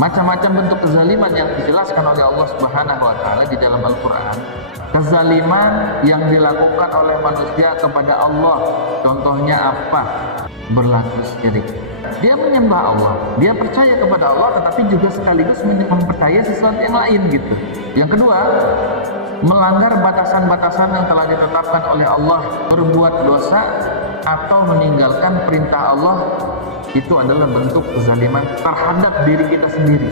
Macam-macam bentuk kezaliman yang dijelaskan oleh Allah Subhanahu wa taala di dalam Al-Qur'an. Kezaliman yang dilakukan oleh manusia kepada Allah. Contohnya apa? Berlaku syirik. Dia menyembah Allah, dia percaya kepada Allah, tetapi juga sekaligus mempercayai sesuatu yang lain gitu. Yang kedua, melanggar batasan-batasan yang telah ditetapkan oleh Allah, berbuat dosa atau meninggalkan perintah Allah. Itu adalah bentuk kezaliman terhadap diri kita sendiri.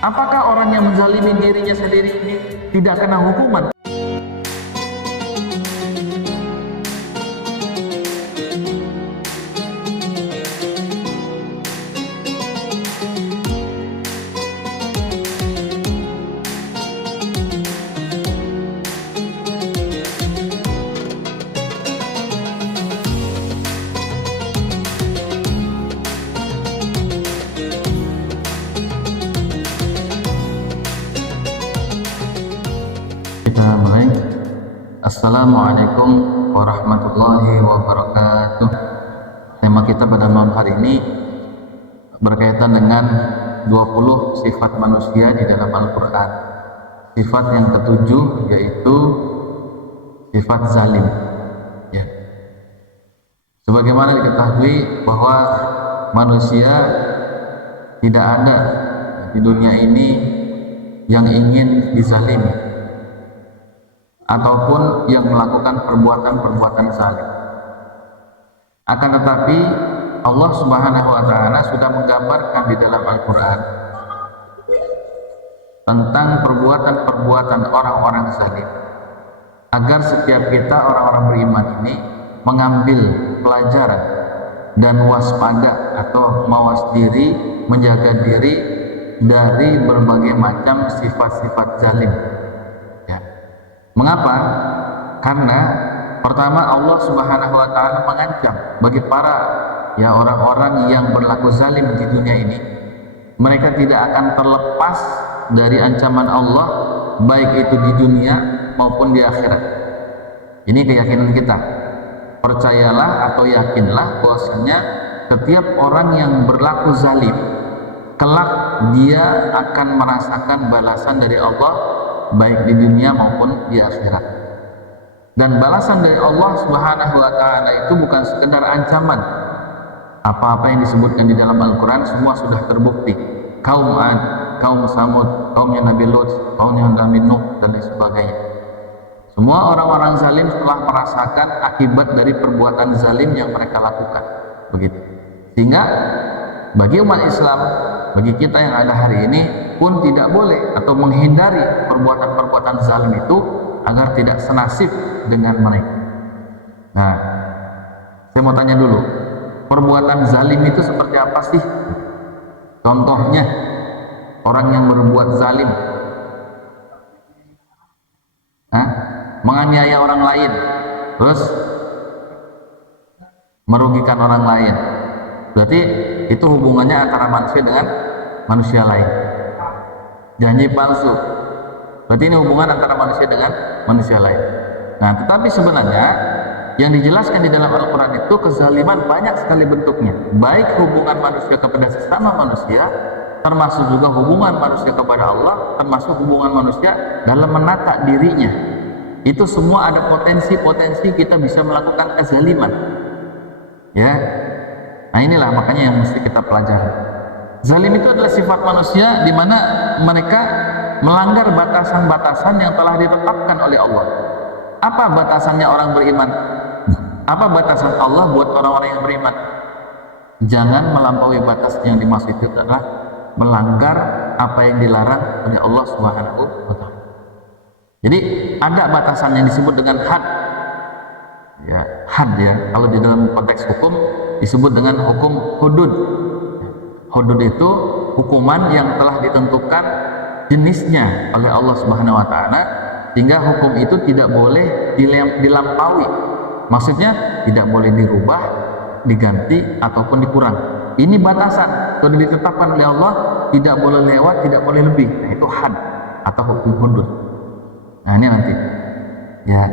Apakah orang yang menzalimi dirinya sendiri ini tidak kena hukuman? Assalamualaikum warahmatullahi wabarakatuh. Tema kita pada malam hari ini berkaitan dengan 20 sifat manusia di dalam Al-Quran. Sifat yang ketujuh yaitu sifat zalim ya. Sebagaimana diketahui bahwa manusia tidak ada di dunia ini yang ingin dizalimi ataupun yang melakukan perbuatan-perbuatan zalim. Akan tetapi Allah Subhanahu wa taala sudah menggambarkan di dalam Al-Qur'an tentang perbuatan-perbuatan orang-orang zalim, agar setiap kita orang-orang beriman ini mengambil pelajaran dan waspada atau mawas diri, menjaga diri dari berbagai macam sifat-sifat zalim. Mengapa? Karena pertama Allah Subhanahu wa taala mengancam bagi para orang-orang yang berlaku zalim di dunia ini, mereka tidak akan terlepas dari ancaman Allah baik itu di dunia maupun di akhirat. Ini keyakinan kita. Percayalah atau yakinlah bahwasanya setiap orang yang berlaku zalim kelak dia akan merasakan balasan dari Allah baik di dunia maupun di akhirat. Dan balasan dari Allah Subhanahu wa taala itu bukan sekedar ancaman. Apa-apa yang disebutkan di dalam Al-Qur'an semua sudah terbukti. Kaum Ad, kaum Samud, kaumnya Nabi Lut, kaumnya Nabi Nuh dan lain sebagainya. Semua orang-orang zalim telah merasakan akibat dari perbuatan zalim yang mereka lakukan. Begitu. Sehingga bagi umat Islam, bagi kita yang ada hari ini pun tidak boleh atau menghindari perbuatan-perbuatan zalim itu agar tidak senasib dengan mereka. Nah, saya mau tanya dulu, perbuatan zalim itu seperti apa sih? Contohnya, orang yang berbuat zalim, menganiaya orang lain, terus merugikan orang lain. Berarti itu hubungannya antara manusia dengan manusia lain. Janji palsu, berarti ini hubungan antara manusia dengan manusia lain. Nah, tetapi sebenarnya yang dijelaskan di dalam Al-Quran itu kezaliman banyak sekali bentuknya, baik hubungan manusia kepada sesama manusia, termasuk juga hubungan manusia kepada Allah, termasuk hubungan manusia dalam menata dirinya. Itu semua ada potensi-potensi kita bisa melakukan kezaliman ya. Nah, inilah makanya yang mesti kita pelajari. Zalim itu adalah sifat manusia di mana mereka melanggar batasan-batasan yang telah ditetapkan oleh Allah. Apa batasannya orang beriman? Apa batasan Allah buat orang-orang yang beriman? Jangan melampaui batas yang dimaksud itu adalah melanggar apa yang dilarang oleh Allah Subhanahu wa taala. Jadi ada batasan yang disebut dengan had. Ya, had ya. Kalau di dalam konteks hukum disebut dengan hukum hudud. Hudud itu hukuman yang telah ditentukan jenisnya oleh Allah Subhanahu wa taala, sehingga hukum itu tidak boleh dilampaui. Maksudnya tidak boleh dirubah, diganti ataupun dikurang. Ini batasan sudah ditetapkan oleh Allah, tidak boleh lewat, tidak boleh lebih. Nah, itu had atau hukum hudud. Nah, ini nanti. Ya.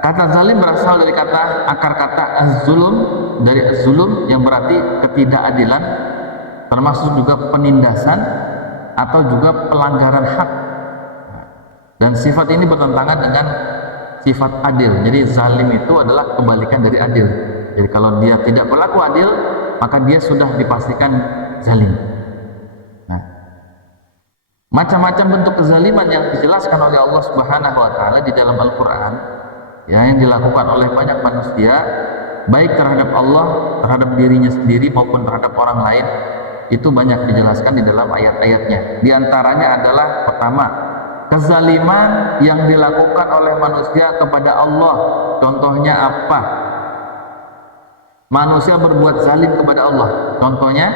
Kata zalim berasal dari akar kata az-zulum, dari az-zulum yang berarti ketidakadilan termasuk juga penindasan atau juga pelanggaran hak. Dan sifat ini bertentangan dengan sifat adil. Jadi zalim itu adalah kebalikan dari adil. Jadi kalau dia tidak berlaku adil, maka dia sudah dipastikan zalim. Nah, macam-macam bentuk kezaliman yang dijelaskan oleh Allah Subhanahu wa taala di dalam Al-Qur'an, ya, yang dilakukan oleh banyak manusia, baik terhadap Allah, terhadap dirinya sendiri maupun terhadap orang lain, itu banyak dijelaskan di dalam ayat-ayatnya. Di antaranya adalah pertama, kezaliman yang dilakukan oleh manusia kepada Allah. Contohnya apa? Manusia berbuat zalim kepada Allah. Contohnya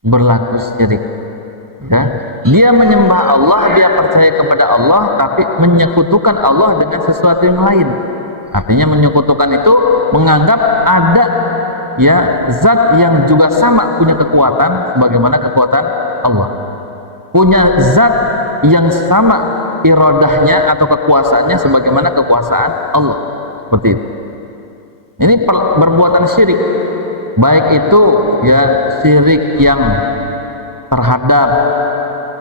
berlaku syirik. Ya. Dia menyembah Allah, dia percaya kepada Allah, tapi menyekutukan Allah dengan sesuatu yang lain. Artinya menyekutukan itu menganggap ada, ya, zat yang juga sama punya kekuatan sebagaimana kekuatan Allah, punya zat yang sama iradahnya atau kekuasaannya sebagaimana kekuasaan Allah. Seperti itu. Ini perbuatan syirik, baik itu, ya, syirik yang terhadap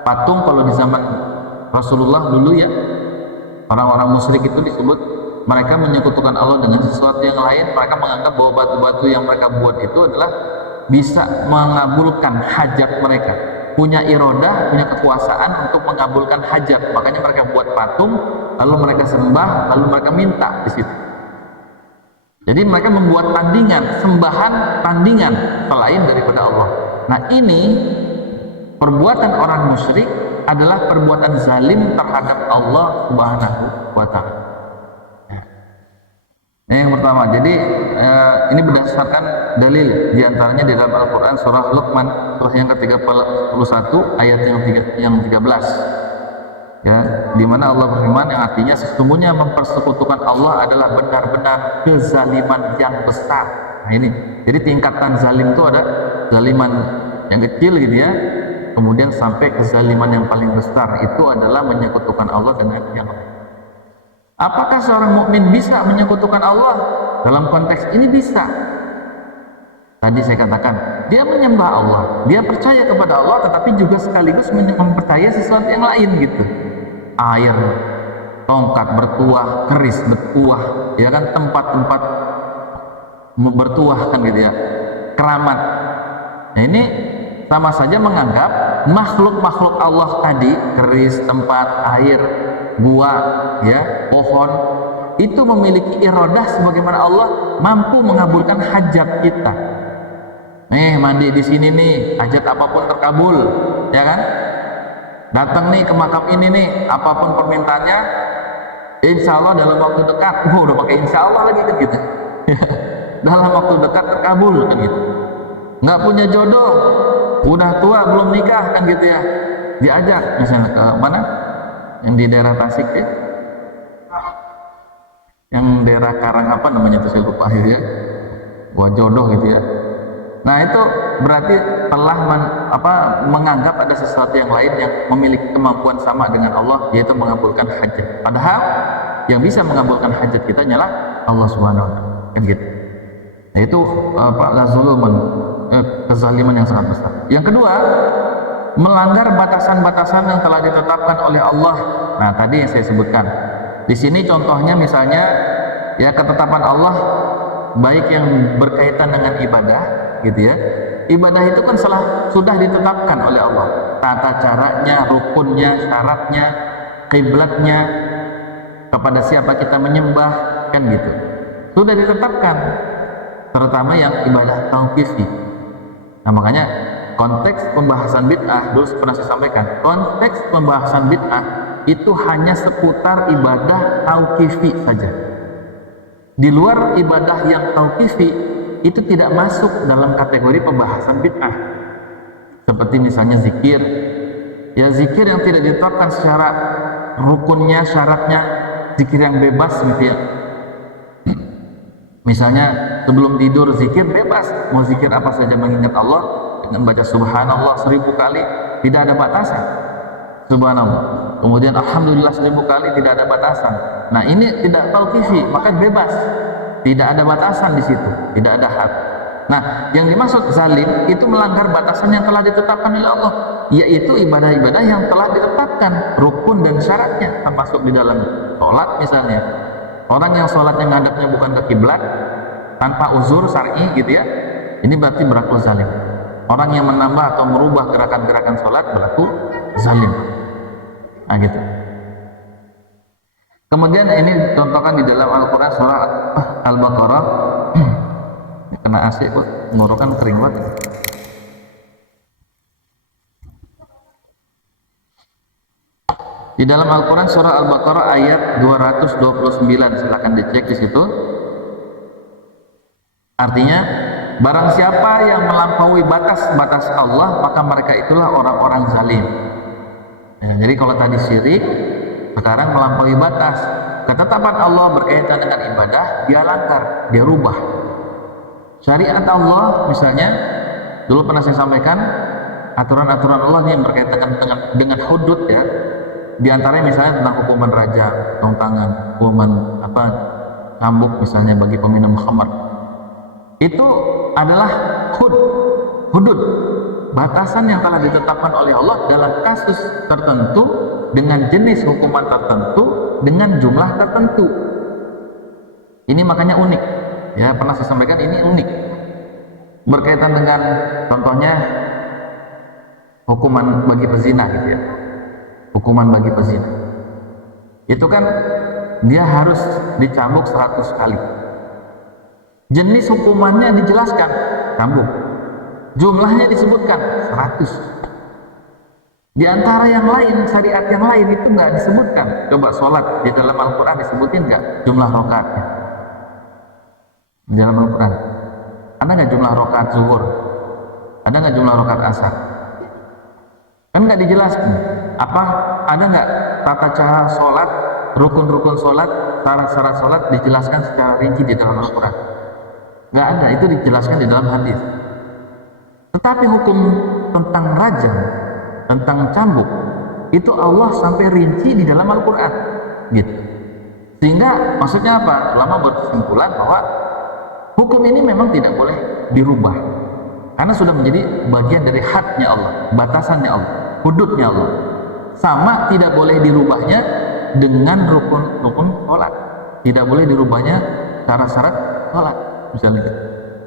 patung. Kalau di zaman Rasulullah dulu, ya, orang-orang musyrik itu disebut mereka menyekutukan Allah dengan sesuatu yang lain. Mereka menganggap bahwa batu-batu yang mereka buat itu adalah bisa mengabulkan hajat mereka, punya irodah, punya kekuasaan untuk mengabulkan hajat. Makanya mereka buat patung, lalu mereka sembah, lalu mereka minta di situ. Jadi mereka membuat tandingan, sembahan tandingan selain daripada Allah. Nah, ini perbuatan orang musyrik adalah perbuatan zalim terhadap Allah Subhanahu wa taala. Yang pertama, jadi ini berdasarkan dalil diantaranya di dalam Al-Quran surah Luqman, surah yang ke-31 ayat yang 13, ya, di mana Allah berfirman yang artinya sesungguhnya mempersekutukan Allah adalah benar-benar kezaliman yang besar. Nah, ini jadi tingkatan zalim itu ada zaliman yang kecil gitu, ya, kemudian sampai kezaliman yang paling besar itu adalah menyekutukan Allah dengan yang lain. Apakah seorang mukmin bisa menyekutukan Allah? Dalam konteks ini bisa. Tadi saya katakan, dia menyembah Allah, dia percaya kepada Allah, tetapi juga sekaligus mempercayai sesuatu yang lain gitu. Air, tongkat bertuah, keris bertuah, ya kan, tempat-tempat bertuah kan gitu, ya, keramat. Nah, ini sama saja menganggap makhluk-makhluk Allah tadi, keris, tempat, air, gua, ya, pohon, itu memiliki iradah sebagaimana Allah mampu mengabulkan hajat kita. Mandi di sini nih, hajat apapun terkabul, ya kan? Datang nih ke makam ini nih, apapun permintaannya, insya Allah dalam waktu dekat. Udah pakai insya Allah lagi kan gitu. Dalam waktu dekat terkabul kan gitu. Nggak punya jodoh, udah tua belum nikah kan gitu, ya, diajak misalnya ke mana? Yang di daerah Tasik, ya, yang daerah Karang apa namanya itu saya lupa, ya, buat jodoh gitu, ya. Nah, itu berarti telah menganggap ada sesuatu yang lain yang memiliki kemampuan sama dengan Allah, yaitu mengabulkan hajat. Padahal yang bisa mengabulkan hajat kita hanyalah Allah Subhanahu wa taala, kan gitu. Nah, itu kezaliman yang sangat besar. Yang kedua, melanggar batasan-batasan yang telah ditetapkan oleh Allah. Nah, tadi yang saya sebutkan. Di sini contohnya misalnya, ya, ketetapan Allah baik yang berkaitan dengan ibadah, gitu, ya. Ibadah itu kan sudah ditetapkan oleh Allah. Tata caranya, rukunnya, syaratnya, kiblatnya, kepada siapa kita menyembah, kan gitu. Sudah ditetapkan. Terutama yang ibadah tauqifi. Nah, makanya konteks pembahasan bid'ah, dulu pernah saya sampaikan, konteks pembahasan bid'ah itu hanya seputar ibadah tauqifi saja. Di luar ibadah yang tauqifi itu tidak masuk dalam kategori pembahasan bid'ah. Seperti misalnya zikir, ya, zikir yang tidak ditetapkan secara rukunnya, syaratnya, zikir yang bebas gitu, ya. Misalnya sebelum tidur zikir bebas, mau zikir apa saja mengingat Allah dengan baca subhanallah 1000 kali, tidak ada batasan. Subhanallah. Kemudian alhamdulillah 1000 kali, tidak ada batasan. Nah, ini tidak tauqifi, maka bebas. tidak ada batasan di situ, tidak ada had. Nah, yang dimaksud zalim itu melanggar batasan yang telah ditetapkan oleh Allah, yaitu ibadah-ibadah yang telah ditetapkan rukun dan syaratnya, termasuk di dalam sholat misalnya. Orang yang sholatnya ngadapnya bukan ke kiblat tanpa uzur syar'i gitu ya, ini berarti berlaku zalim. Orang yang menambah atau merubah gerakan-gerakan sholat berlaku zalim. Nah gitu. Kemudian ini dicontohkan di dalam Al-Quran surah Al-Baqarah. Kena AC kok, ngorokan kering banget. Di dalam Al-Quran surah Al-Baqarah ayat 229, silahkan dicek di situ. Artinya, barang siapa yang melampaui batas-batas Allah, maka mereka itulah orang-orang zalim. Ya, jadi kalau tadi syirik, sekarang melampaui batas. Ketetapan Allah berkaitan dengan ibadah, dia langgar, dia rubah. Syariat Allah misalnya, dulu pernah saya sampaikan, aturan-aturan Allah ini yang berkaitan dengan hudud ya. Di antaranya misalnya tentang hukuman rajam, potong tangan, hukuman cambuk misalnya bagi peminum khamar. Itu adalah hudud, batasan yang telah ditetapkan oleh Allah dalam kasus tertentu, dengan jenis hukuman tertentu, dengan jumlah tertentu. Ini makanya unik. Ya, pernah saya sampaikan ini unik. Berkaitan dengan contohnya hukuman bagi pezina gitu ya. Hukuman bagi pezina. Itu kan dia harus dicambuk 100 kali. Jenis hukumannya dijelaskan, cambuk. Jumlahnya disebutkan 100. Di antara yang lain, syariat yang lain itu nggak disebutkan. Coba sholat di dalam Al-Quran disebutin nggak jumlah rakaatnya? Di dalam Al-Quran ada nggak jumlah rakaat zuhur? Ada nggak jumlah rakaat asar? Kan nggak dijelaskan. Apa ada nggak tata cara sholat, rukun-rukun sholat, syarat-syarat sholat dijelaskan secara rinci di dalam Al-Quran? Nggak ada, itu dijelaskan di dalam hadis. Tetapi hukum tentang rajam, tentang cambuk, itu Allah sampai rinci di dalam Al-Quran gitu. Sehingga maksudnya apa? Ulama berkesimpulan bahwa hukum ini memang tidak boleh dirubah karena sudah menjadi bagian dari hadnya Allah, batasannya Allah, hududnya Allah. Sama tidak boleh dirubahnya dengan rukun sholat, tidak boleh dirubahnya syarat-syarat sholat. Misalnya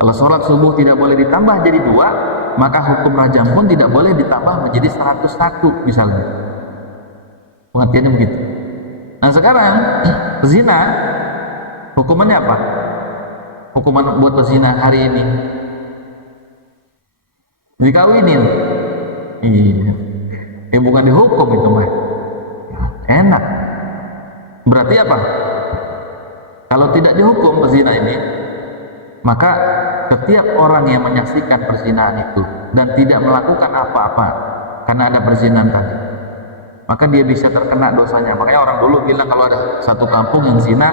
kalau sholat subuh tidak boleh ditambah jadi 2, maka hukum rajam pun tidak boleh ditambah menjadi 101 misalnya. Pengertiannya begitu. Nah sekarang zina hukumannya apa? Hukuman buat pezina hari ini dikawinin. Iya, bukan dihukum itu mah. Enak. Berarti apa? Kalau tidak dihukum pezina ini, maka setiap orang yang menyaksikan perzinahan itu dan tidak melakukan apa-apa karena ada perzinahan tadi, maka dia bisa terkena dosanya. Makanya orang dulu bilang kalau ada satu kampung yang zina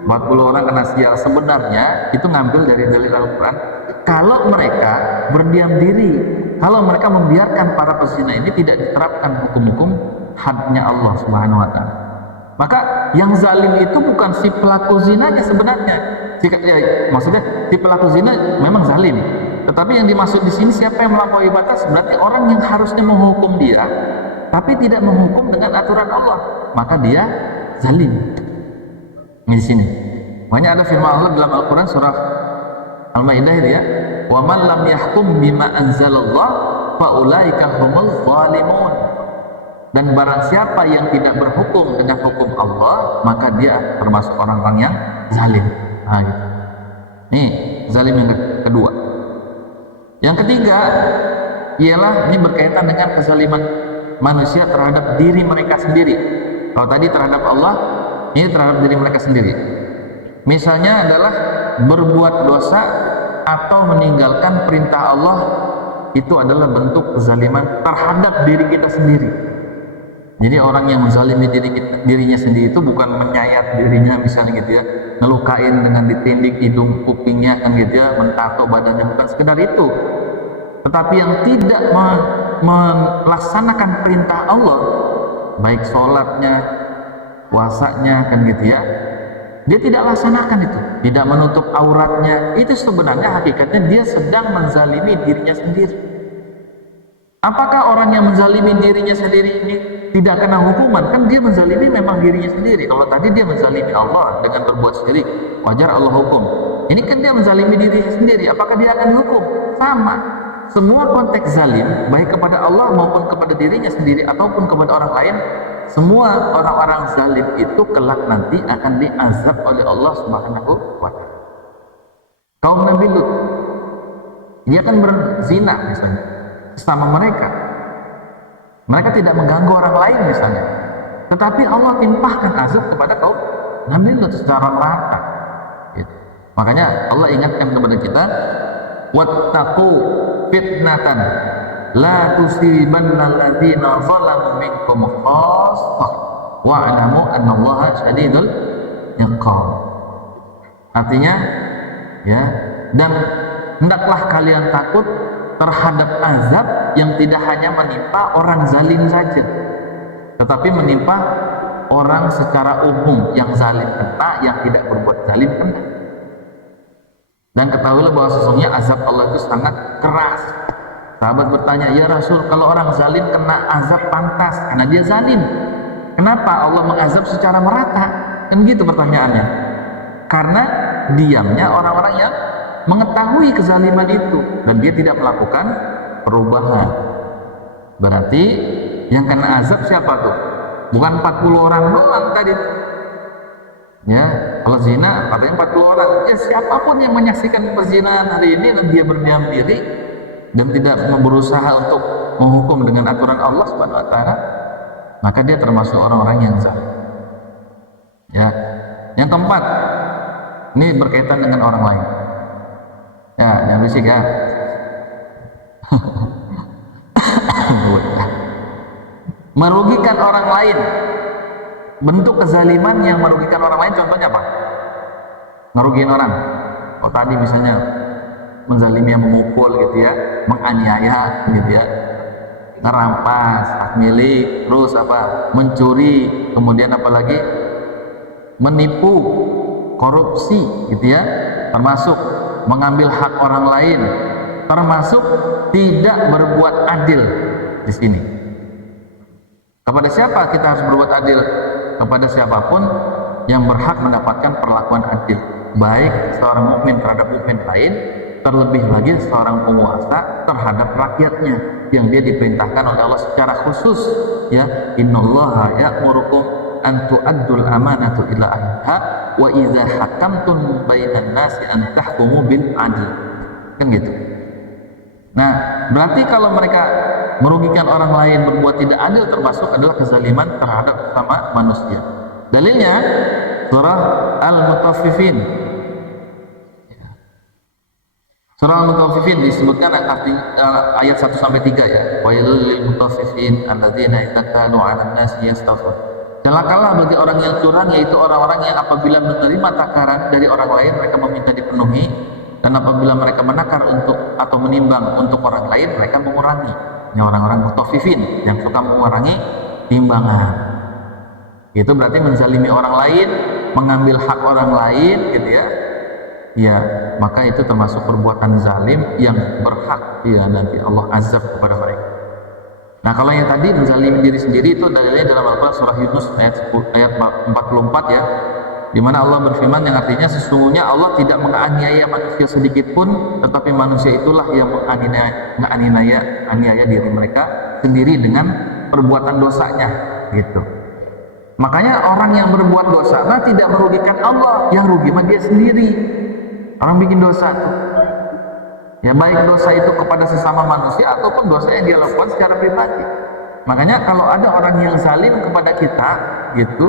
40 orang kena sial. Sebenarnya itu ngambil dari dalil Al-Quran. Kalau mereka berdiam diri, kalau mereka membiarkan para pezina ini tidak diterapkan hukum-hukum hadnya Allah Subhanahu wa ta'ala, maka yang zalim itu bukan si pelaku zinanya sebenarnya. Maksudnya si pelaku zina memang zalim, tetapi yang dimaksud di sini siapa yang melampaui batas, berarti orang yang harusnya menghukum dia tapi tidak menghukum dengan aturan Allah, maka dia zalim. Di sini makanya ada firman Allah dalam Al-Quran surah Al-Maidah ya, wa man lam yahkum bima anzalallah fa ulaika humul zalimun. Dan barang siapa yang tidak berhukum dengan hukum Allah, maka dia termasuk orang-orang yang zalim. Nah, gitu. Nih zalim yang kedua. Yang ketiga ialah ini berkaitan dengan kezaliman manusia terhadap diri mereka sendiri. Kalau tadi terhadap Allah, ini terhadap diri mereka sendiri. Misalnya adalah berbuat dosa atau meninggalkan perintah Allah, itu adalah bentuk kezaliman terhadap diri kita sendiri. Jadi orang yang menzalimi dirinya sendiri itu bukan menyayat dirinya misalnya gitu ya, ngelukain dengan ditindik hidung kupingnya kan gitu ya, mentato badannya, bukan sekedar itu. Tetapi yang tidak melaksanakan perintah Allah, baik sholatnya, puasanya kan gitu ya, dia tidak laksanakan itu, tidak menutup auratnya, itu sebenarnya hakikatnya dia sedang menzalimi dirinya sendiri. Apakah orang yang menzalimi dirinya sendiri ini tidak kena hukuman? Kan dia menzalimi memang dirinya sendiri. Kalau tadi dia menzalimi Allah dengan berbuat syirik, wajar Allah hukum. Ini kan dia menzalimi dirinya sendiri, apakah dia akan dihukum? Sama. Semua konteks zalim, baik kepada Allah maupun kepada dirinya sendiri ataupun kepada orang lain, semua orang-orang zalim itu kelak nanti akan diazab oleh Allah Subhanahu wa Ta'ala. Kaum Nabi Lut, dia kan berzina misalnya sama mereka tidak mengganggu orang lain misalnya, tetapi Allah timpahkan azab kepada kaum Nabi Lut secara merata gitu. Makanya Allah ingatkan kepada kita, wattaqu fitnatan la tusibanna alladziina zalamu minkum khassah wa'lamu annallaha syadidul iqab. Artinya ya, dan hendaklah kalian takut terhadap azab yang tidak hanya menimpa orang zalim saja, tetapi menimpa orang secara umum, yang zalim kena, yang tidak berbuat zalim kena. Dan ketahuilah bahwa sesungguhnya azab Allah itu sangat keras. Sahabat bertanya, ya Rasul, kalau orang zalim kena azab pantas karena dia zalim, kenapa Allah mengazab secara merata? Kan gitu pertanyaannya. Karena diamnya orang-orang yang mengetahui kezaliman itu dan dia tidak melakukan perubahan. Berarti yang kena azab siapa tuh? Bukan 40 orang doang tadi. Ya, kalau zina katanya 40 orang. Ya, siapapun yang menyaksikan perzinahan hari ini dan dia berdiam diri dan tidak berusaha untuk menghukum dengan aturan Allah Subhanahu wa Ta'ala, maka dia termasuk orang-orang yang zalim. Ya. Yang keempat, ini berkaitan dengan orang lain. Ya, yang berisik ya. Merugikan orang lain. Bentuk kezaliman yang merugikan orang lain contohnya apa? Ngerugiin orang. Oh tadi misalnya menzalimi, yang memukul gitu ya, menganiaya gitu ya, ngerampas hak milik, terus apa? Mencuri, kemudian apalagi menipu, korupsi gitu ya, termasuk mengambil hak orang lain, termasuk tidak berbuat adil di sini. Kepada siapa kita harus berbuat adil? Kepada siapapun yang berhak mendapatkan perlakuan adil, baik seorang mukmin terhadap mukmin lain, terlebih lagi seorang penguasa terhadap rakyatnya yang dia diperintahkan oleh Allah secara khusus, ya, innallaha ya'murukum an tu'addul amanatu ila ahliha wa idza hakamtum bainan nasi an tahkumu bil adl. Kan gitu. Nah, berarti kalau mereka merugikan orang lain, berbuat tidak adil, termasuk adalah kezaliman terhadap sesama manusia. Dalilnya surah Al-Mutaffifin. Surah Al-Mutaffifin disebutkan ayat 1 sampai 3 ya. Wailul lil mutaffifin alladzina idza kalu 'alan nasi yastawfun. Celakalah bagi orang yang curang, yaitu orang-orang yang apabila menerima takaran dari orang lain mereka meminta dipenuhi, dan apabila mereka menakar untuk atau menimbang untuk orang lain mereka mengurangi. Ini orang-orang mutaffifin yang suka mengurangi timbangan. Itu berarti menzalimi orang lain, mengambil hak orang lain gitu ya. Ya, maka itu termasuk perbuatan zalim yang berhak ya nanti Allah azab kepada mereka. Nah, kalau yang tadi menzalimi diri sendiri itu dalilnya dalam Al-Qur'an surah Yunus ayat 44 ya, di mana Allah berfirman yang artinya sesungguhnya Allah tidak menganiaya manusia sedikit pun, tetapi manusia itulah yang menganiaya diri mereka sendiri dengan perbuatan dosanya gitu. Makanya orang yang berbuat dosa tidak merugikan Allah, yang rugi mah dia sendiri. Orang bikin dosa tuh, ya baik dosa itu kepada sesama manusia ataupun dosa yang dia lakukan secara pribadi. Makanya kalau ada orang yang zalim kepada kita gitu,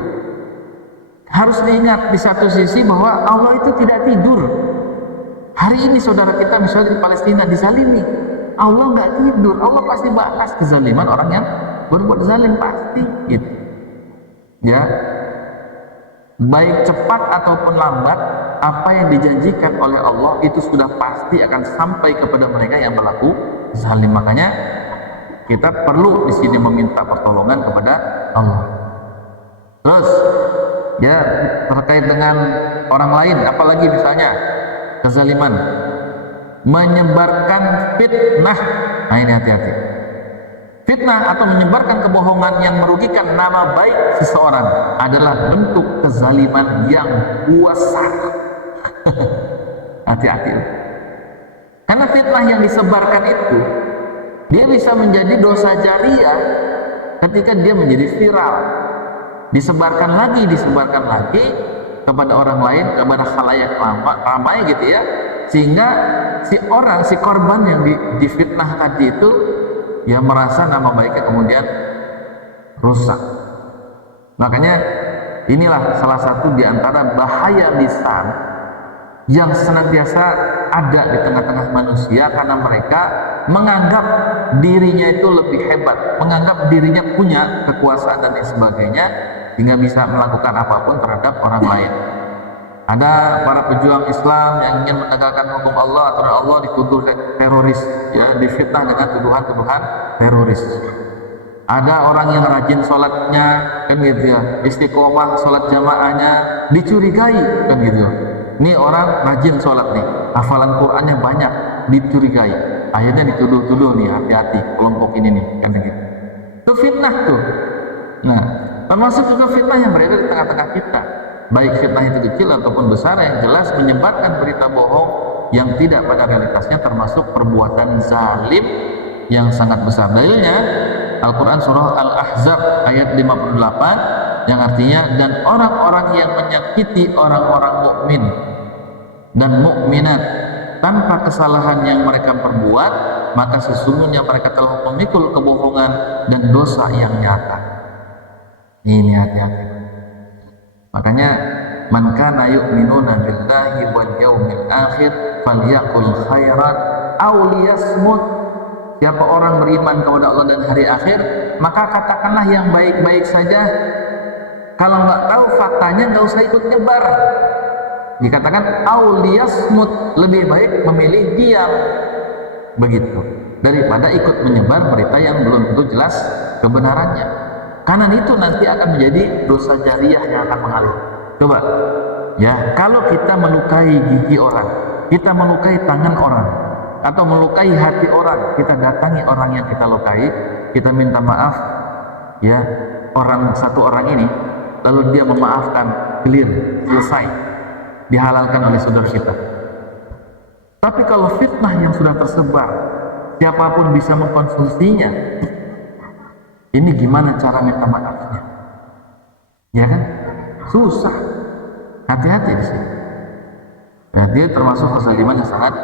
harus diingat di satu sisi bahwa Allah itu tidak tidur. Hari ini saudara kita misalnya di Palestina dizalimi, Allah nggak tidur, Allah pasti balas kezaliman orang yang berbuat zalim, pasti gitu. Ya, baik cepat ataupun lambat, apa yang dijanjikan oleh Allah itu sudah pasti akan sampai kepada mereka yang berlaku zalim. Makanya kita perlu di sini meminta pertolongan kepada Allah. Terus ya terkait dengan orang lain, apalagi misalnya kezaliman, menyebarkan fitnah. Nah ini hati-hati. Fitnah atau menyebarkan kebohongan yang merugikan nama baik seseorang adalah bentuk kezaliman yang kuasa. Hati-hati. Karena fitnah yang disebarkan itu, dia bisa menjadi dosa jariah ketika dia menjadi viral. Disebarkan lagi kepada orang lain, kepada khalayak ramai gitu ya. Sehingga si korban yang difitnah tadi itu ya merasa nama baiknya kemudian rusak. Makanya inilah salah satu di antara bahaya lisan yang senantiasa ada di tengah-tengah manusia, karena mereka menganggap dirinya itu lebih hebat, menganggap dirinya punya kekuasaan dan lain sebagainya, sehingga bisa melakukan apapun terhadap orang lain. Ada para pejuang Islam yang ingin menegakkan hukum Allah, aturan Allah, dituduh teroris, ya, difitnah dengan tuduhan-tuduhan teroris. Ada orang yang rajin sholatnya, kan gitu ya, istiqomah sholat jamaahnya dicurigai, kan gitu. Ini orang rajin sholat nih, hafalan Qur'annya banyak, dicurigai. Akhirnya dituduh-tuduh nih, hati-hati kelompok ini nih, kan gitu. Itu fitnah tuh. Nah, termasuk juga fitnah yang berada di tengah-tengah kita. Baik fitnah itu kecil ataupun besar, yang jelas menyebarkan berita bohong yang tidak pada realitasnya termasuk perbuatan zalim yang sangat besar. Dalilnya Al-Quran surah Al-Ahzab ayat 58 yang artinya, dan orang-orang yang menyakiti orang-orang mukmin dan mukminat tanpa kesalahan yang mereka perbuat, maka sesungguhnya mereka telah memikul kebohongan dan dosa yang nyata. Ini hati-hati. Makanya man kana yu'minuna billahi wal yaumil akhir falyaqul khairan aw liyasmut. Siapa orang beriman kepada Allah dan hari akhir, maka katakanlah yang baik-baik saja. Kalau nggak tahu faktanya, nggak usah ikut nyebar. Dikatakan aw liyasmut, lebih baik memilih diam, begitu, daripada ikut menyebar berita yang belum tentu jelas kebenarannya. Karena itu nanti akan menjadi dosa jariah yang akan mengalir. Coba ya, kalau kita melukai gigi orang, kita melukai tangan orang, atau melukai hati orang, kita datangi orang yang kita lukai, kita minta maaf ya, satu orang ini, lalu dia memaafkan, clear, selesai, dihalalkan oleh saudara kita. Tapi kalau fitnah yang sudah tersebar, siapapun bisa mengkonsumsinya, ini gimana cara minta maafnya? Ya kan? Susah. Hati-hati di sini. Ya, dia termasuk kezaliman yang sangat.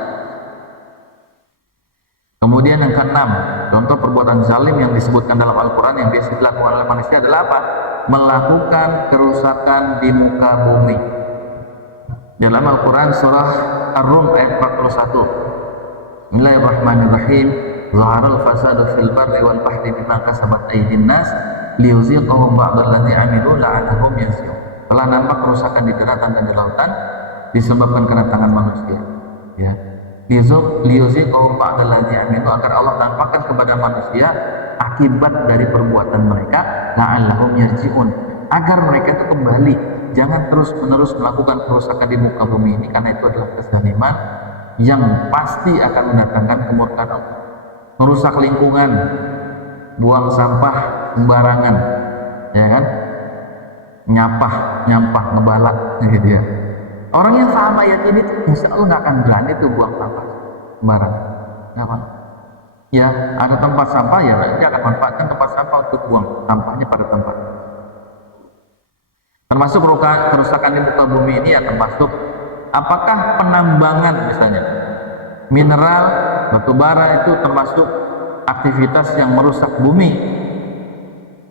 Kemudian yang keenam, contoh perbuatan zalim yang disebutkan dalam Al-Quran yang biasa dilakukan oleh manusia adalah apa? Melakukan kerusakan di muka bumi. Dalam Al-Quran surah Ar-Rum ayat 41. Bismillahirrahmanirrahim. Zaharal fasadu fil barri wal bahri bima kasabat aydin nas liyuziqahum ba'dallazi 'amilu la'annahum yarji'un. Telah nampak kerusakan di daratan dan di lautan disebabkan karena tangan manusia. Ya. Liyuziqahum ba'dallazi 'amilu, agar Allah tampakkan kepada manusia akibat dari perbuatan mereka, la'allahum yarji'un, agar mereka itu kembali, jangan terus-menerus melakukan kerusakan di muka bumi ini, karena itu adalah kezaliman yang pasti akan mendatangkan kemurkaan Allah. Merusak lingkungan, buang sampah sembarangan, ya kan, nyampah ngebalak, gitu ya. Orang yang paham ayat ini tuh insya Allah nggak akan berani tuh buang sampah sembarangan. Kenapa? Ya, ada tempat sampah, ya dia akan manfaatkan tempat sampah untuk buang sampahnya pada tempat. Termasuk kerusakan di muka bumi ini ya, termasuk apakah penambangan misalnya mineral, batu bara, itu termasuk aktivitas yang merusak bumi.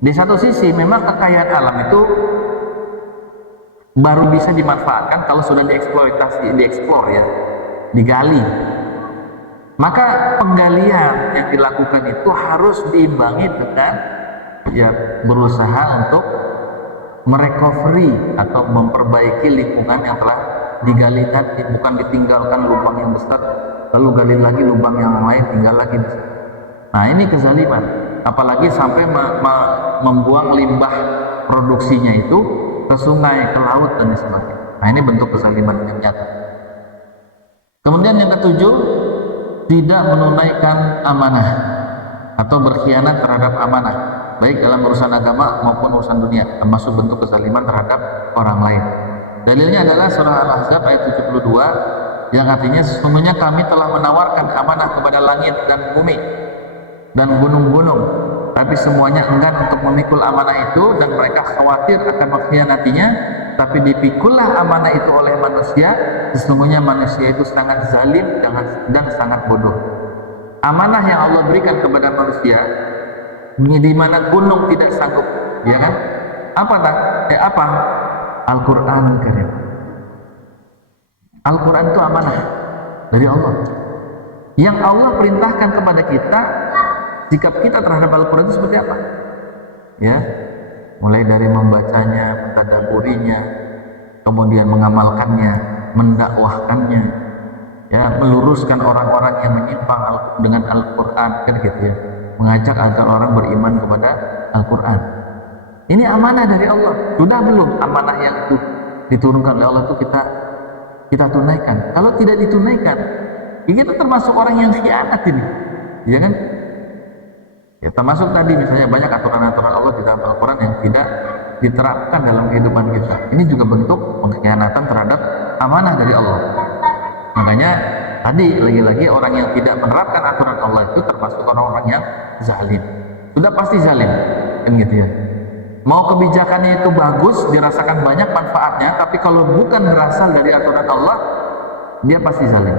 Di satu sisi memang kekayaan alam itu baru bisa dimanfaatkan kalau sudah dieksplor ya, digali. Maka penggalian yang dilakukan itu harus diimbangi dengan ya berusaha untuk merecovery atau memperbaiki lingkungan yang telah digali tadi, bukan ditinggalkan lubang yang besar lalu gali lagi lubang yang lain, tinggal lagi. Nah ini kezaliman, apalagi sampai membuang limbah produksinya itu ke sungai, ke laut dan sebagainya. Nah, ini bentuk kezaliman yang nyata. Kemudian yang ketujuh, tidak menunaikan amanah atau berkhianat terhadap amanah, baik dalam urusan agama maupun urusan dunia, termasuk bentuk kezaliman terhadap orang lain. Dalilnya adalah surah Al-Ahzab ayat 72 yang artinya, sesungguhnya kami telah menawarkan amanah kepada langit dan bumi dan gunung-gunung, tapi semuanya enggan untuk memikul amanah itu dan mereka khawatir akan mengkhianatinya. Tapi dipikullah amanah itu oleh manusia, sesungguhnya manusia itu sangat zalim dan sangat bodoh. Amanah yang Allah berikan kepada manusia, di mana gunung tidak sanggup, ya kan? Apa? Al-Quran Karim. Al-Quran itu amanah dari Allah. Yang Allah perintahkan kepada kita, sikap kita terhadap Al-Quran itu seperti apa? Ya, mulai dari membacanya, mentadabburinya, kemudian mengamalkannya, mendakwahkannya, ya, meluruskan orang-orang yang menyimpang dengan Al-Quran, kan gitu ya, mengajak agar orang beriman kepada Al-Quran. Ini amanah dari Allah. Sudah belum amanah yang itu diturunkan oleh Allah itu kita tunaikan? Kalau tidak ditunaikan, kita termasuk orang yang khianat ini, ya kan? Ya, termasuk tadi misalnya banyak aturan-aturan Allah di dalam Al-Quran yang tidak diterapkan dalam kehidupan kita. Ini juga bentuk pengkhianatan terhadap amanah dari Allah. Makanya tadi lagi-lagi orang yang tidak menerapkan aturan Allah itu termasuk orang-orang yang zalim. Sudah pasti zalim, kan gitu ya. Mau kebijakannya itu bagus, dirasakan banyak manfaatnya, tapi kalau bukan berasal dari aturan Allah, dia pasti zalim.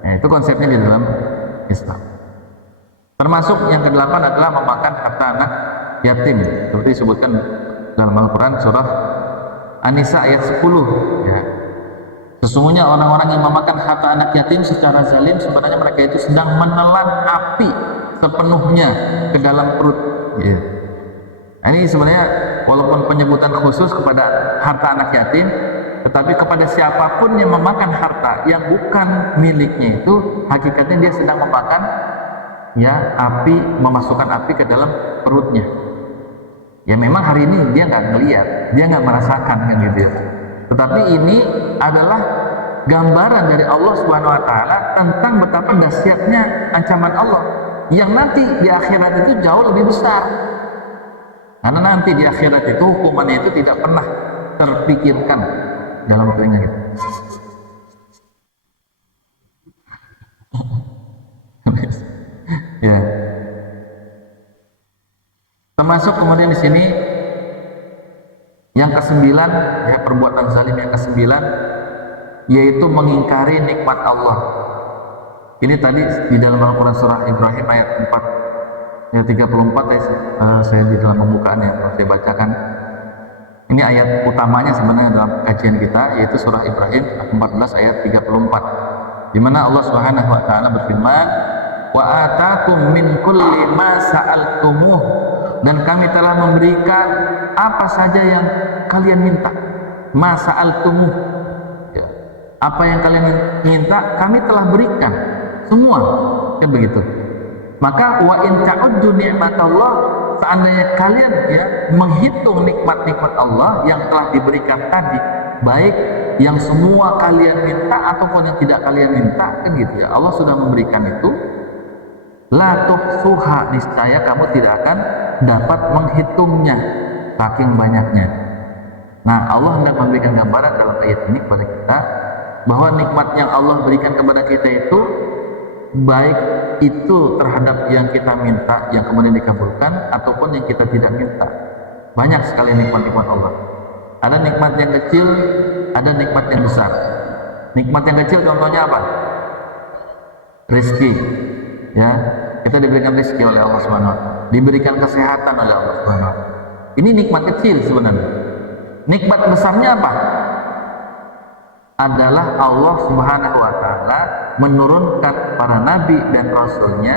Nah, itu konsepnya di dalam Islam. Termasuk yang ke-8 adalah memakan harta anak yatim, seperti disebutkan dalam Al-Quran surah An-Nisa ayat 10, ya. Sesungguhnya orang-orang yang memakan harta anak yatim secara zalim, sebenarnya mereka itu sedang menelan api sepenuhnya ke dalam perut, ya. Nah, ini sebenarnya walaupun penyebutan khusus kepada harta anak yatim, tetapi kepada siapapun yang memakan harta yang bukan miliknya itu, hakikatnya dia sedang memakan, ya, api, memasukkan api ke dalam perutnya. Ya memang hari ini dia nggak ngelihat, dia nggak merasakan, kan gitu ya. Tetapi ini adalah gambaran dari Allah Subhanahu Wa Taala tentang betapa dahsyatnya ancaman Allah, yang nanti di akhirat itu jauh lebih besar. Karena nanti di akhirat itu hukumannya itu tidak pernah terpikirkan dalam telinga kita. Ya. Termasuk kemudian di sini yang ke-9, ya, perbuatan zalim yang ke-9 yaitu mengingkari nikmat Allah. Ini tadi di dalam Al-Quran surah Ibrahim ayat 4 ya 34 ya, saya di dalam pembukaannya saya bacakan. Ini ayat utamanya sebenarnya dalam kajian kita, yaitu surah Ibrahim 14 ayat 34, di mana Allah Subhanahu wa taala berfirman, "Wa atakum min kulli ma sa'altumuh," dan kami telah memberikan apa saja yang kalian minta. Ma sa'altumuh, ya, apa yang kalian minta kami telah berikan semua, kan begitu. Maka wa in ta'uddu ni'matallah, seandainya kalian, ya, menghitung nikmat-nikmat Allah yang telah diberikan tadi, baik yang semua kalian minta ataupun yang tidak kalian minta, kan gitu ya, Allah sudah memberikan itu, la tuhsuha, niscaya kamu tidak akan dapat menghitungnya saking banyaknya. Nah, Allah hendak memberikan gambaran dalam ayat ini kepada kita bahwa nikmat yang Allah berikan kepada kita itu, baik itu terhadap yang kita minta yang kemudian dikabulkan ataupun yang kita tidak minta. Banyak sekali nikmat-nikmat Allah. Ada nikmat yang kecil, ada nikmat yang besar. Nikmat yang kecil contohnya apa? Rezeki, ya, kita diberikan rezeki oleh Allah Subhanahu wa taala, diberikan kesehatan oleh Allah Subhanahu wa taala. Ini nikmat kecil sebenarnya. Nikmat besarnya apa? Adalah Allah Subhanahu wa taala menurunkan para nabi dan rasulnya,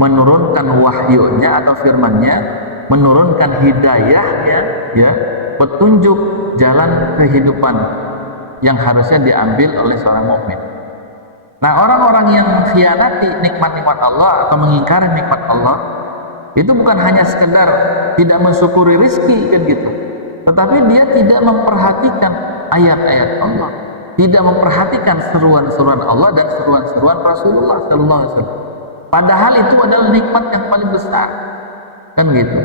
menurunkan wahyunya atau firmannya, menurunkan hidayahnya, ya, petunjuk jalan kehidupan yang harusnya diambil oleh seorang mukmin. Nah, orang-orang yang mengkhianati nikmat-nikmat Allah atau mengingkari nikmat Allah itu bukan hanya sekedar tidak mensyukuri rezeki, kan gitu, tetapi dia tidak memperhatikan ayat-ayat Allah, tidak memperhatikan seruan-seruan Allah dan seruan-seruan Rasulullah Sallallahu Alaihi Wasallam. Padahal itu adalah nikmat yang paling besar, kan gitu.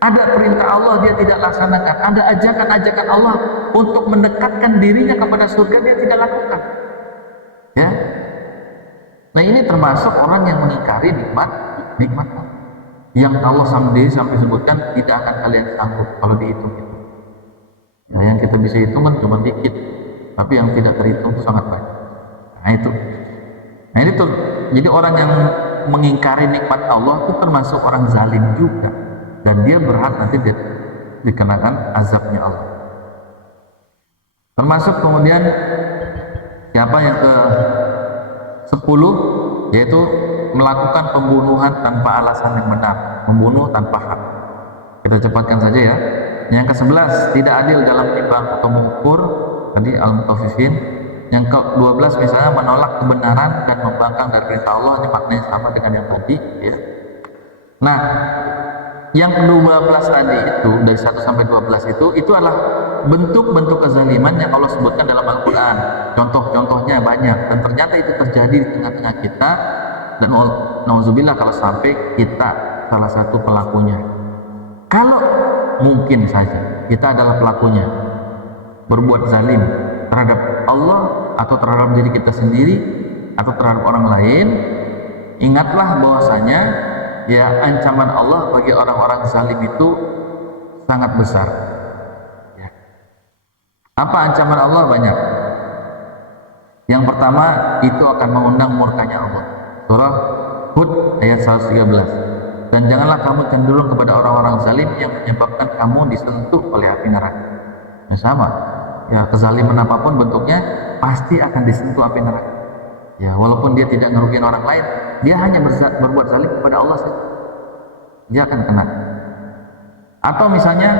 Ada perintah Allah dia tidak laksanakan, ada ajakan-ajakan Allah untuk mendekatkan dirinya kepada surga dia tidak lakukan. Ya, nah ini termasuk orang yang mengingkari nikmat Allah. Yang Allah sendiri sampai sebutkan tidak akan kalian sanggup kalau dihitung itu. Nah, yang kita bisa hitung kan cuma dikit, tapi yang tidak terhitung itu sangat banyak. Nah itu. Nah ini tuh, jadi orang yang mengingkari nikmat Allah itu termasuk orang zalim juga, dan dia berhak nanti dikenakan azabnya Allah. Termasuk kemudian siapa yang ke-10, yaitu melakukan pembunuhan tanpa alasan yang benar, membunuh tanpa hak. Kita cepatkan saja ya. Yang ke-11, tidak adil dalam timbang atau mengukur, tadi al-mutaffifin. Yang ke-12 misalnya menolak kebenaran dan membangkang dari perintah Allah, ini maknanya sama dengan yang tadi ya. Nah, yang ke-12 tadi itu dari 1 sampai 12 itu adalah bentuk-bentuk kezaliman yang Allah sebutkan dalam Al-Qur'an. Contoh-contohnya banyak dan ternyata itu terjadi di tengah-tengah kita, dan nauzubillah kalau sampai kita salah satu pelakunya. Kalau mungkin saja kita adalah pelakunya, berbuat zalim terhadap Allah atau terhadap diri kita sendiri atau terhadap orang lain, ingatlah bahwasanya ya ancaman Allah bagi orang-orang zalim itu sangat besar. Ya. Apa ancaman Allah? Banyak. Yang pertama, itu akan mengundang murkanya Allah. Surah Hud ayat 113. Dan janganlah kamu cenderung kepada orang-orang zalim yang menyebabkan kamu disentuh oleh api neraka. Ya sama. Ya, kezaliman apapun bentuknya pasti akan disentuh api neraka. Ya, walaupun dia tidak ngerugiin orang lain, dia hanya berbuat zalim kepada Allah saja, dia akan kena. Atau misalnya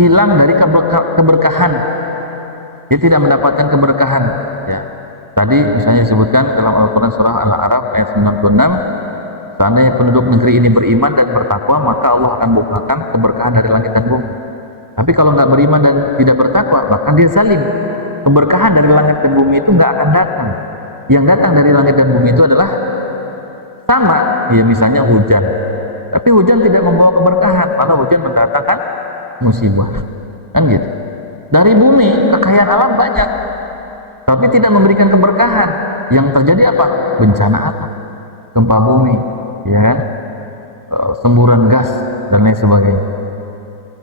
hilang dari keberkahan, dia tidak mendapatkan keberkahan. Ya. Tadi misalnya disebutkan dalam Al-Quran surah Al-A'raf ayat 96, seandainya penduduk negeri ini beriman dan bertakwa, maka Allah akan bukakan keberkahan dari langit dan bumi. Tapi kalau nggak beriman dan tidak bertakwa, maka dia zalim. Keberkahan dari langit dan bumi itu nggak akan datang. Yang datang dari langit dan bumi itu adalah sama, ya misalnya hujan. Tapi hujan tidak membawa keberkahan, malah hujan mendatangkan musibah. Kan gitu. Dari bumi kekayaan alam banyak, tapi tidak memberikan keberkahan. Yang terjadi apa? Bencana apa? Gempa bumi, ya kan? Semburan gas dan lain sebagainya.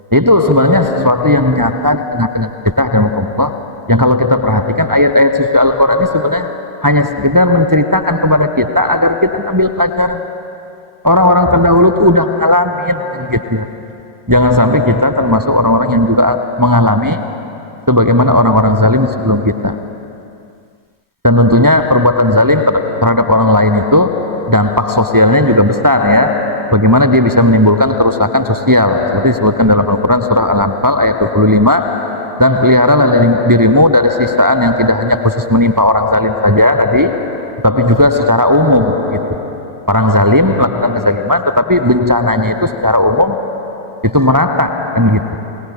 Itu sebenarnya sesuatu yang nyata di tengah-tengah kita dan Allah, yang kalau kita perhatikan ayat-ayat suci Al-Quran ini sebenarnya hanya sekedar menceritakan kepada kita agar kita ambil pelajaran. Orang-orang terdahulu itu udah ngalamin gitu ya. Jangan sampai kita termasuk orang-orang yang juga mengalami sebagaimana orang-orang zalim sebelum kita. Dan tentunya perbuatan zalim terhadap orang lain itu dampak sosialnya juga besar ya. Bagaimana dia bisa menimbulkan kerusakan sosial, seperti disebutkan dalam Al-Quran surah Al-Anfal ayat 25, dan peliharalah dirimu dari sisaan yang tidak hanya khusus menimpa orang zalim saja tadi, tapi juga secara umum gitu. Orang zalim melakukan kezaliman, tetapi bencananya itu secara umum itu merata kan gitu.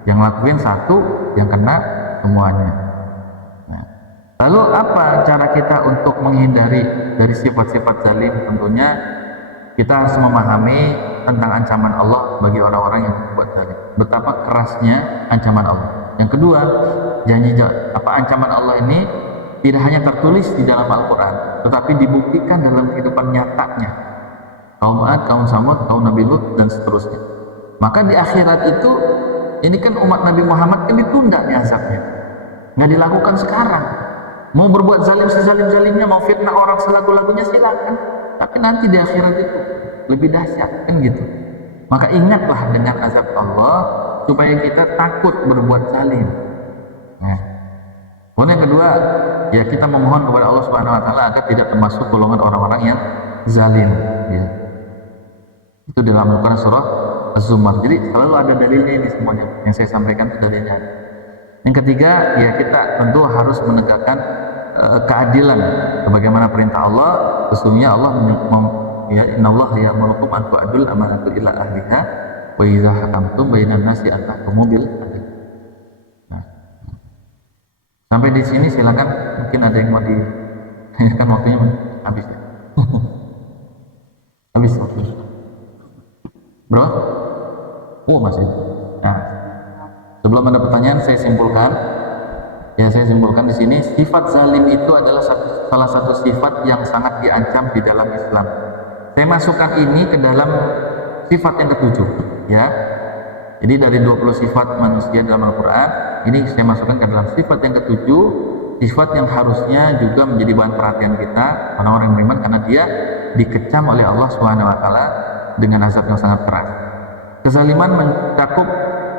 Yang lakuin satu, yang kena semuanya. Nah, lalu apa cara kita untuk menghindari dari sifat-sifat zalim? Tentunya kita harus memahami tentang ancaman Allah bagi orang-orang yang berbuat zalim. Betapa kerasnya ancaman Allah. Yang kedua, ancaman Allah ini tidak hanya tertulis di dalam Al-Quran, tetapi dibuktikan dalam kehidupan nyatanya. Kaum Ad, kaum Samud, kaum Nabi Lut, dan seterusnya. Maka di akhirat itu, ini kan umat Nabi Muhammad kan ditunda nih azabnya. Nggak dilakukan sekarang. Mau berbuat zalim sezalim-zalimnya, mau fitnah orang selagu-lagunya silakan. Tapi nanti di akhirat itu lebih dahsyat kan gitu. Maka ingatlah dengan azab Allah supaya kita takut berbuat zalim. Nah, kemudian yang kedua, ya kita memohon kepada Allah Subhanahu Wa Taala agar tidak termasuk golongan orang-orang yang zalim. Ya. Itu dalam Al-Quran surah Az-Zumar. Jadi selalu ada dalilnya ini semuanya. Yang saya sampaikan itu dalilnya. Yang ketiga, ya kita tentu harus menegakkan keadilan sebagaimana perintah Allah. Sesungguhnya Allah ya innallaha ya'murukum an tu'addul amanatu ila ahliha wa idza hakamtum bainan nasi an tahkumu bil adl. Sampai di sini silakan, mungkin ada yang mau ditanyakan, waktunya habis ya. Habis waktunya. Bro? Oh masih. Nah, sebelum ada pertanyaan saya simpulkan. Ya, saya simpulkan di sini sifat zalim itu adalah salah satu sifat yang sangat diancam di dalam Islam. Saya masukkan ini ke dalam sifat yang ketujuh, ya. Jadi dari 20 sifat manusia dalam Al-Quran, ini saya masukkan ke dalam sifat yang ketujuh, sifat yang harusnya juga menjadi bahan perhatian kita orang-orang yang beriman, karena dia dikecam oleh Allah SWT dengan azab yang sangat keras. Kezaliman mencakup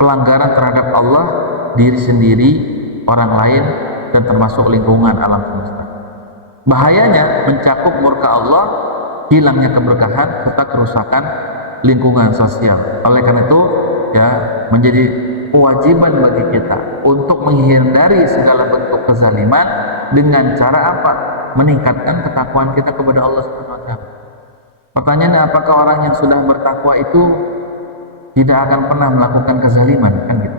pelanggaran terhadap Allah, diri sendiri, orang lain, dan termasuk lingkungan alam semesta. Bahayanya mencakup murka Allah, hilangnya keberkahan, serta kerusakan lingkungan sosial. Oleh karena itu, ya, menjadi kewajiban bagi kita untuk menghindari segala bentuk kezaliman dengan cara apa? Meningkatkan ketakwaan kita kepada Allah Subhanahu wa taala. Pertanyaannya, apakah orang yang sudah bertakwa itu tidak akan pernah melakukan kezaliman? Kan gitu.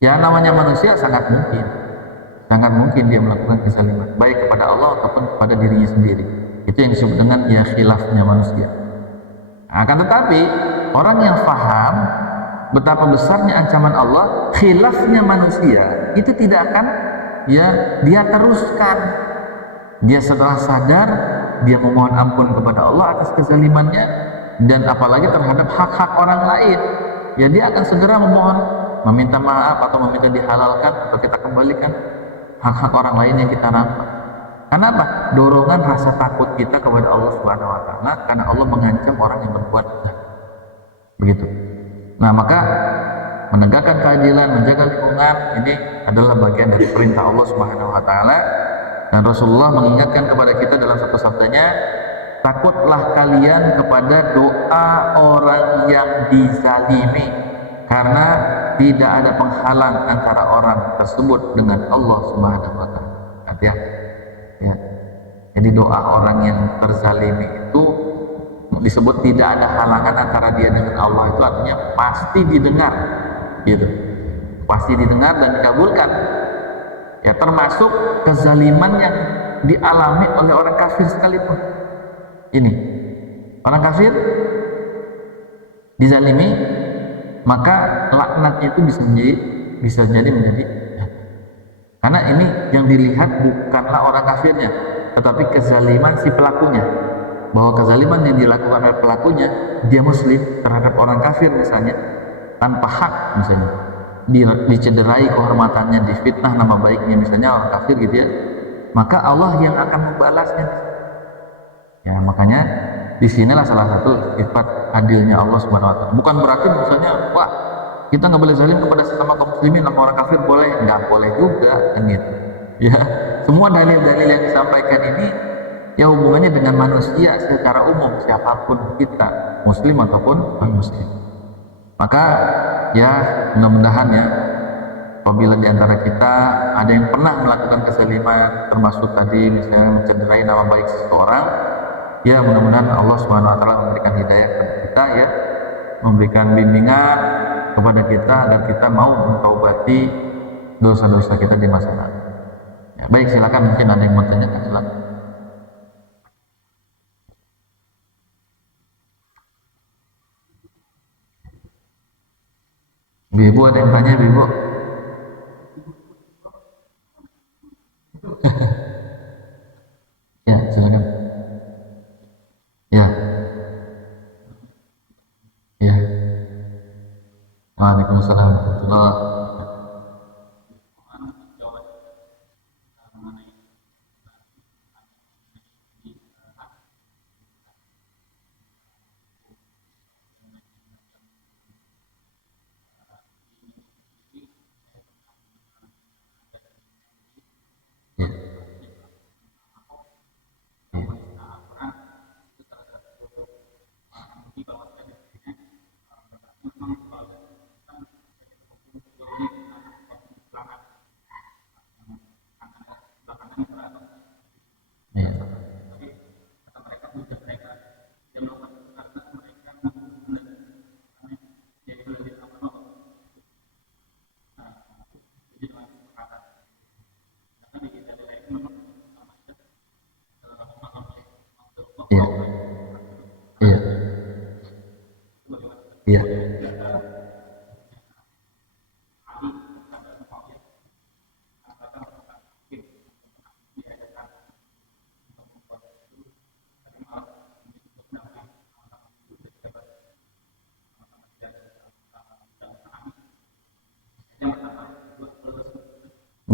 Ya, namanya manusia sangat mungkin dia melakukan kezaliman, baik kepada Allah ataupun kepada dirinya sendiri. Itu yang disebut dengan ya khilafnya manusia. Akan tetapi orang yang faham betapa besarnya ancaman Allah, khilafnya manusia itu tidak akan ya dia teruskan. Dia setelah sadar, dia memohon ampun kepada Allah atas kezalimannya, dan apalagi terhadap hak-hak orang lain, ya dia akan segera memohon, meminta maaf atau meminta dihalalkan atau kita kembalikan hak-hak orang lain yang kita rampas. Kenapa? Dorongan rasa takut kita kepada Allah Subhanahu wa taala, karena Allah mengancam orang yang berbuat jahat. Begitu. Nah, maka menegakkan keadilan, menjaga lingkungan, ini adalah bagian dari perintah Allah Subhanahu wa taala. Dan Rasulullah mengingatkan kepada kita dalam satu sabdanya, takutlah kalian kepada doa orang yang dizalimi, karena tidak ada penghalang antara orang tersebut dengan Allah Subhanahu wa taala. Hati-hati. Ya. Jadi doa orang yang terzalimi itu disebut tidak ada halangan antara dia dengan Allah, itu artinya pasti didengar, gitu. Pasti didengar dan dikabulkan. Ya, termasuk kezaliman yang dialami oleh orang kafir sekalipun. Ini orang kafir dizalimi, maka laknatnya itu bisa jadi menjadi ya. Karena ini yang dilihat bukanlah orang kafirnya, tetapi kezaliman si pelakunya. Bahwa kezaliman yang dilakukan oleh pelakunya, dia muslim terhadap orang kafir misalnya, tanpa hak misalnya, dicederai kehormatannya, difitnah nama baiknya misalnya orang kafir gitu ya, maka Allah yang akan membalasnya. Ya, makanya disinilah salah satu sifat adilnya Allah Subhanahu wa taala. Bukan berarti misalnya, wah, kita nggak boleh zalim kepada sesama kaum muslimin, sama orang kafir boleh, nggak boleh juga kan gitu. Ya, semua dalil-dalil yang disampaikan ini ya hubungannya dengan manusia secara umum, siapapun kita, muslim ataupun non muslim. Maka ya mudah-mudahan ya, apabila di antara kita ada yang pernah melakukan kezaliman, termasuk tadi misalnya mencederai nama baik seseorang, ya mudah-mudahan Allah Subhanahu wa taala memberikan hidayah kepada kita, ya, memberikan bimbingan kepada kita agar kita mau mentaubati dosa-dosa kita di masa lalu. Ya, baik, silakan, mungkin ada yang mau tanyakan, silakan. Ibu ada yang tanya, Ibu? Ya, silakan. Ya, ya. Waalaikumsalam warahmatullahi wabarakatuh. Ya, ya.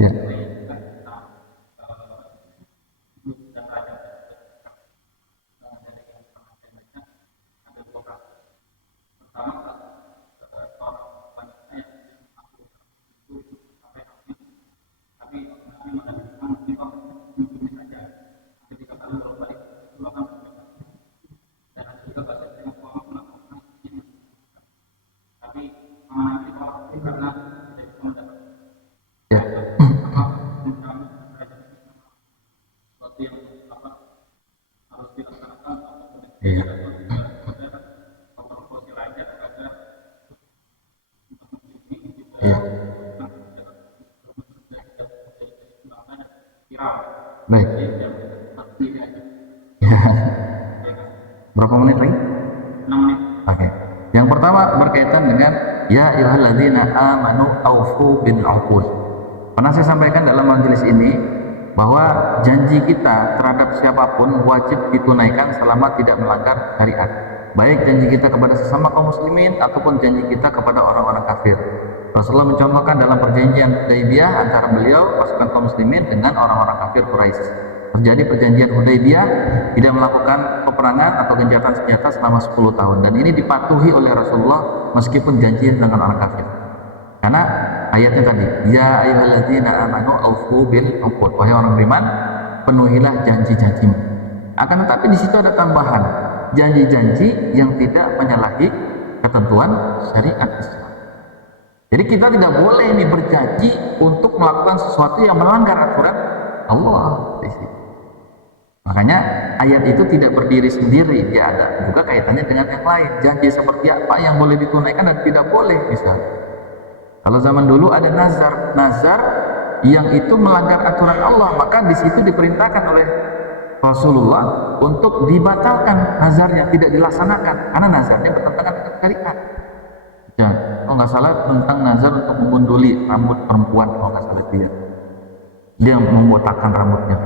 Ya. Ya. Iya. Iya. Baik. Ya. Berapa menit lagi? 6 menit. Oke. Yang pertama berkaitan dengan ya ayyuhalladzina amanu aufu bil uqud. Pernah saya sampaikan dalam majelis ini bahwa janji kita terhadap siapapun wajib ditunaikan selama tidak melanggar syariat. Baik janji kita kepada sesama kaum muslimin ataupun janji kita kepada orang-orang kafir. Rasulullah mencontohkan dalam perjanjian Hudaybiyah antara beliau pasukan kaum muslimin dengan orang-orang kafir Quraisy. Terjadi perjanjian Hudaybiyah tidak melakukan peperangan atau gencatan senjata selama 10 tahun dan ini dipatuhi oleh Rasulullah meskipun janji dengan orang kafir. Karena ayatnya tadi, ya ayyuhalladzina amanu aufu bil uqud. Wahai orang beriman, penuhilah janji-janjimu. Akan tetapi di situ ada tambahan, janji-janji yang tidak menyalahi ketentuan syariat Islam. Jadi kita tidak boleh ini berjanji untuk melakukan sesuatu yang melanggar aturan Allah di situ. Makanya ayat itu tidak berdiri sendiri, dia ada juga kaitannya dengan yang lain. Janji seperti apa yang boleh ditunaikan dan tidak boleh, misalnya. Kalau zaman dulu ada nazar yang itu melanggar aturan Allah, maka di situ diperintahkan oleh Rasulullah untuk dibatalkan nazarnya, tidak dilaksanakan karena nazarnya bertentangan dengan syariat. Ya, kalau nggak salah tentang nazar untuk memunduli rambut perempuan, kalau nggak salah dia membotakkan rambutnya.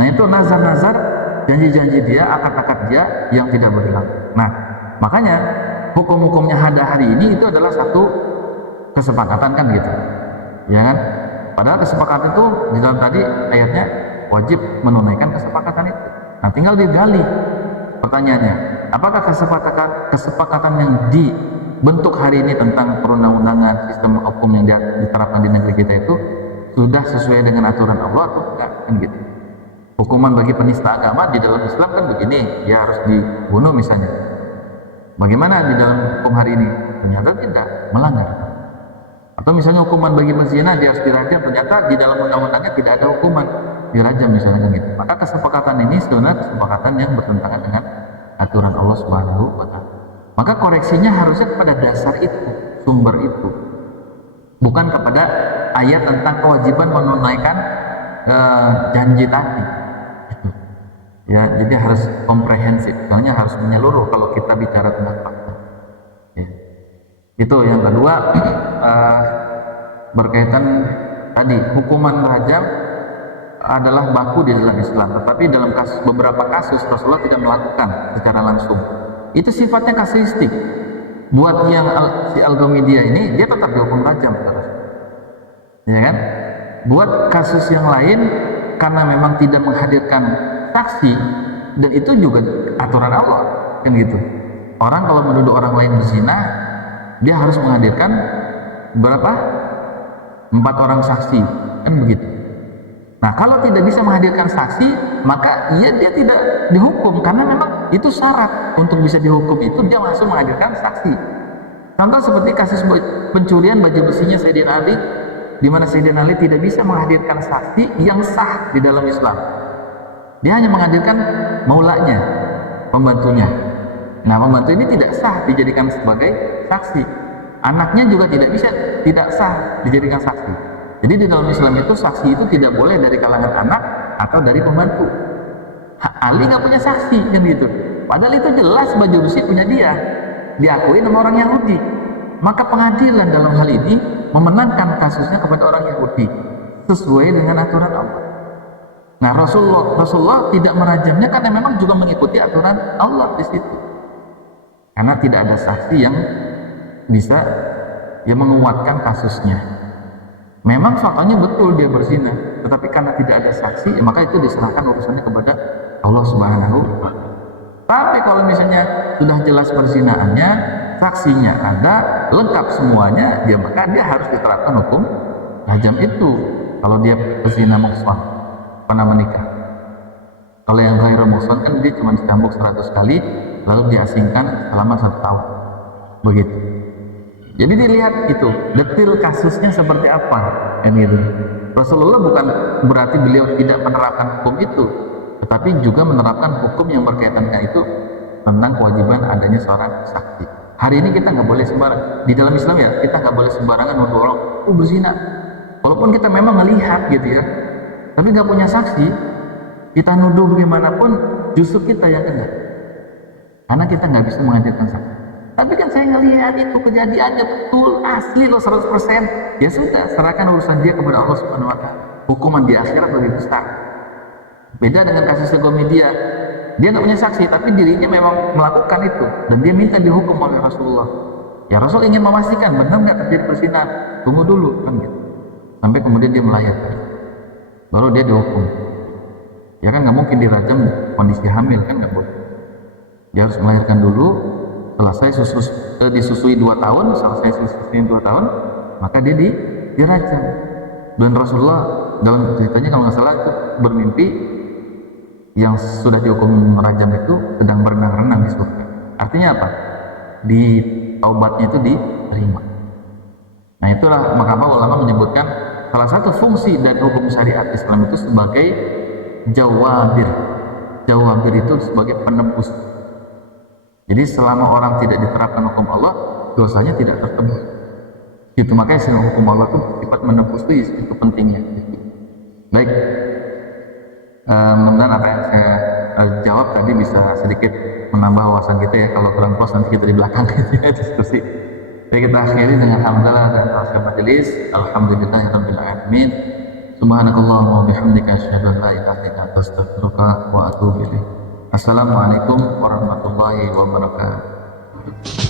Nah itu nazar-nazar, janji-janji dia, akad-akad dia yang tidak berlaku. Nah makanya hukum-hukumnya hari ini itu adalah satu kesepakatan kan gitu, ya kan? Padahal kesepakatan itu di dalam tadi ayatnya wajib menunaikan kesepakatan itu. Nah tinggal digali pertanyaannya, apakah kesepakatan yang dibentuk hari ini tentang perundang-undangan sistem hukum yang diterapkan di negeri kita itu sudah sesuai dengan aturan Allah atau enggak kan gitu. Hukuman bagi penista agama di dalam Islam kan begini, dia harus dibunuh misalnya. Bagaimana di dalam hukum hari ini? Ternyata tidak, melanggar. Atau misalnya hukuman bagi penzina dia harus dirajam, ternyata di dalam undang-undangnya tidak ada hukuman dirajam misalnya kan gitu. Maka kesepakatan ini sebenarnya kesepakatan yang bertentangan dengan aturan Allah Subhanahu wa taala. Maka koreksinya harusnya kepada dasar itu, sumber itu. Bukan kepada ayat tentang kewajiban menunaikan janji tadi. Gitu. Ya, jadi harus komprehensif, soalnya harus menyeluruh kalau kita bicara tentang fakta. Ya. Itu yang kedua berkaitan tadi hukuman rajam adalah baku di dalam Islam, tetapi dalam beberapa kasus Rasulullah tidak melakukan secara langsung. Itu sifatnya kasuistik. Buat yang si Al-Ghamidiyah ini dia tetap dihukum rajam terus, ya kan? Buat kasus yang lain karena memang tidak menghadirkan saksi dan itu juga aturan Allah kan gitu. Orang kalau menuduh orang lain berzina dia harus menghadirkan berapa? 4 orang saksi kan begitu. Nah kalau tidak bisa menghadirkan saksi maka dia tidak dihukum karena memang itu syarat untuk bisa dihukum itu dia langsung menghadirkan saksi. Contoh seperti kasus pencurian baju besinya Sayyidina Ali, di mana Sayyidina Ali tidak bisa menghadirkan saksi yang sah di dalam Islam. Dia hanya menghadirkan maulanya, pembantunya. Nah pembantu ini tidak sah dijadikan sebagai saksi. Anaknya juga tidak sah dijadikan saksi. Jadi di dalam Islam itu saksi itu tidak boleh dari kalangan anak atau dari pembantu. Ali nggak punya saksi kan gitu. Padahal itu jelas baju besi punya dia, diakui sama orang Yahudi. Maka pengadilan dalam hal ini memenangkan kasusnya kepada orang Yahudi sesuai dengan aturan Allah. Nah Rasulullah tidak merajamnya karena memang juga mengikuti aturan Allah di situ. Karena tidak ada saksi yang bisa menguatkan kasusnya. Memang faktanya betul dia berzina, tetapi karena tidak ada saksi, maka itu diserahkan urusannya kepada Allah Subhanahu wa Ta'ala. Tapi kalau misalnya sudah jelas perzinaannya, saksinya ada, lengkap semuanya, maka dia harus diterapkan hukum rajam itu. Kalau dia berzina muhsan, pernah menikah. Kalau yang ghairu muhsan kan dia cuma dicambuk 100 kali, lalu diasingkan selama 1 tahun. Begitu. Jadi dilihat itu detail kasusnya seperti apa, kan gitu. Rasulullah bukan berarti beliau tidak menerapkan hukum itu, tetapi juga menerapkan hukum yang berkaitan dengan itu tentang kewajiban adanya seorang saksi. Hari ini kita nggak boleh sembarang di dalam Islam ya, kita nggak boleh sembarangan nuduh orang berzina. Walaupun kita memang melihat gitu ya, tapi nggak punya saksi, kita nuduh bagaimanapun justru kita yang kena, karena kita nggak bisa menghadirkan saksi. Tapi kan saya ngelihat itu kejadiannya betul, asli loh 100%. Ya sudah, serahkan urusan dia kepada Allah Subhanahu wa Ta'ala. Hukuman di akhirat lebih besar. Beda dengan kasus Gomedia. Dia nggak punya saksi, tapi dirinya memang melakukan itu dan dia minta dihukum oleh Rasulullah. Ya Rasul ingin memastikan benar nggak terjadi perzinahan. Tunggu dulu kan gitu. Sampai kemudian dia melahirkan. Baru dia dihukum. Ya kan nggak mungkin dirajam kondisi hamil, kan nggak boleh. Dia harus melahirkan dulu. Selesai disusui 2 tahun, selesai susui 2 tahun, maka dia dirajam. Dan Rasulullah dalam ceritanya kalau nggak salah itu bermimpi yang sudah dihukum rajam itu sedang berenang-renang di surga. Artinya apa? Di taubatnya itu diterima. Nah itulah maka ulama menyebutkan salah satu fungsi dan hukum syariat Islam itu sebagai jawabir. Jawabir itu sebagai penembus. Jadi selama orang tidak diterapkan hukum Allah, dosanya tidak tertebus. Itu makanya hukum Allah itu sifat menembus itu pentingnya. Baik, mudah-mudahan apa yang saya jawab tadi bisa sedikit menambah wawasan kita ya. Kalau kurang puas nanti kita di belakang diskusi. Baik, kita akhiri dengan hamdalah dan tausiah majelis. Alhamdulillahirabbil alamin. Subhanakallahumma wa bihamdika asyhadu an la ilaha illa anta astaghfiruka wa atubu ilaik. Assalamualaikum warahmatullahi wabarakatuh.